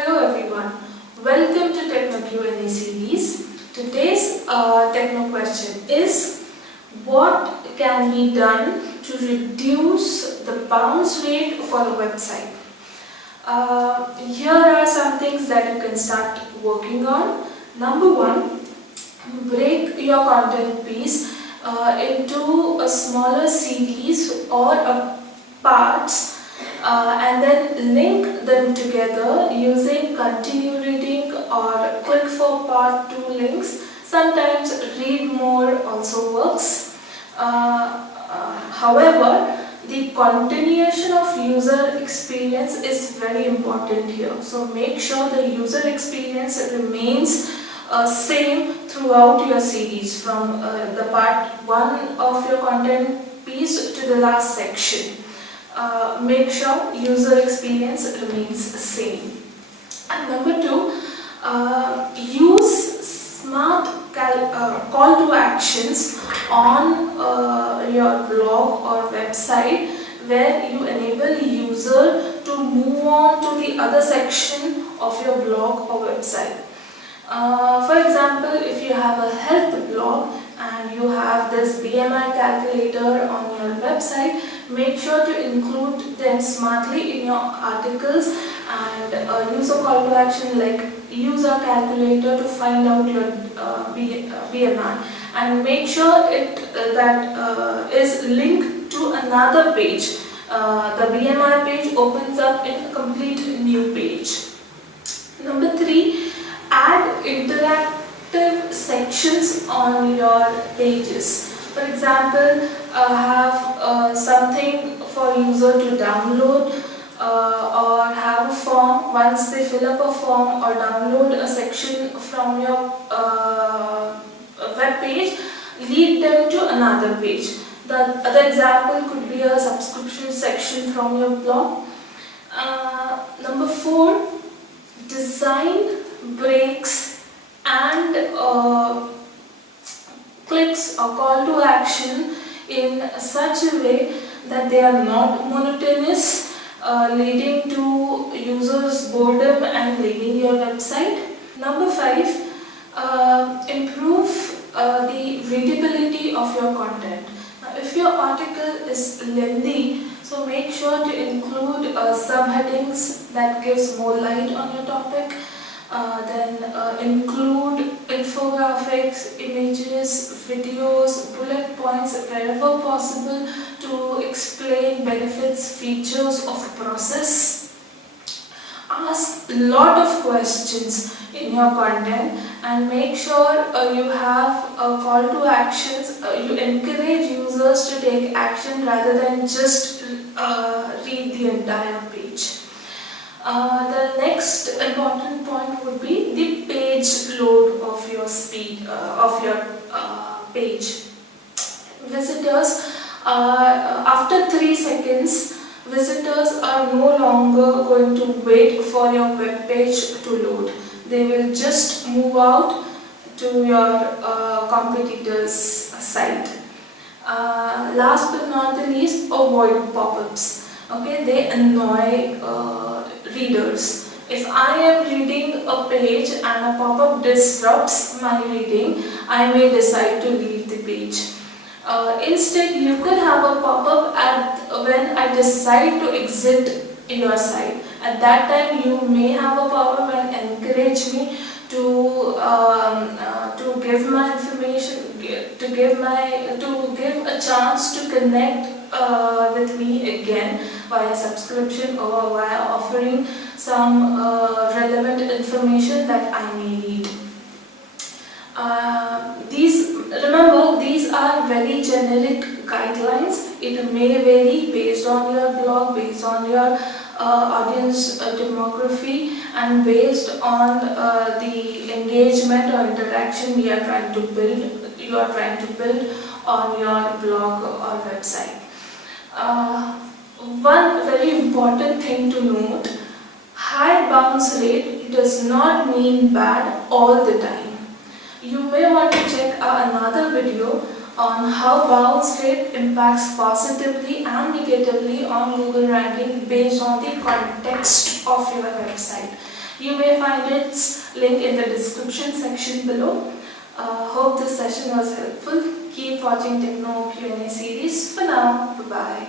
Hello everyone, welcome to Techno Q&A series. Today's Techno question is, what can be done to reduce the bounce rate for a website? Here are some things that you can start working on. Number one, break your content piece into a smaller series or a parts and then link them together using continue reading or click for part 2 links. Sometimes read more also works. However, the continuation of user experience is very important here. So make sure the user experience remains same throughout your series, from the part 1 of your content piece to the last section. Make sure user experience remains same. And number 2, use smart call to actions on your blog or website, where you enable the user to move on to the other section of your blog or website. For example, if you have a health blog and you have this BMI calculator on your website, make sure to include them smartly in your articles and use a call to action like use a calculator to find out your BMI, and make sure that is linked to another page. The BMI page opens up in a complete new page. Number 3, add interactive sections on your pages. For example, have something for user to download or have a form. Once they fill up a form or download a section from your web page, lead them to another page. The other example could be a subscription section from your blog. Number 4, design breaks and clicks or call to action in such a way that they are not monotonous, leading to users' boredom and leaving your website. Number 5, improve the readability of your content. Now, if your article is lengthy, so make sure to include subheadings that gives more light on your topic. Then include infographics, images, videos, bullet points wherever possible to explain benefits, features of a process. Ask a lot of questions in your content and make sure you have a call to actions. You encourage users to take action rather than just read the entire page. The next important point would be the page load of your page. Visitors, after 3 seconds, visitors are no longer going to wait for your web page to load. They will just move out to your competitor's site. Last but not the least, avoid pop-ups. Okay, they annoy readers. If I am reading a page and a pop-up disrupts my reading, I may decide to leave the page. Instead, you could have a pop-up when I decide to exit your site. At that time, you may have a pop-up and encourage me to give my information, to give a chance to connect with me again via subscription or via offering some relevant information that I may need. Remember, these are very generic guidelines. It may vary based on your blog, based on your audience demography, and based on the engagement or interaction you are trying to build on your blog or website. One very important thing to note: high bounce rate does not mean bad all the time. You may want to check another video on how bounce rate impacts positively and negatively on Google ranking based on the context of your website. You may find its link in the description section below. Hope this session was helpful. Keep watching Techno Q&A series. For now, bye-bye.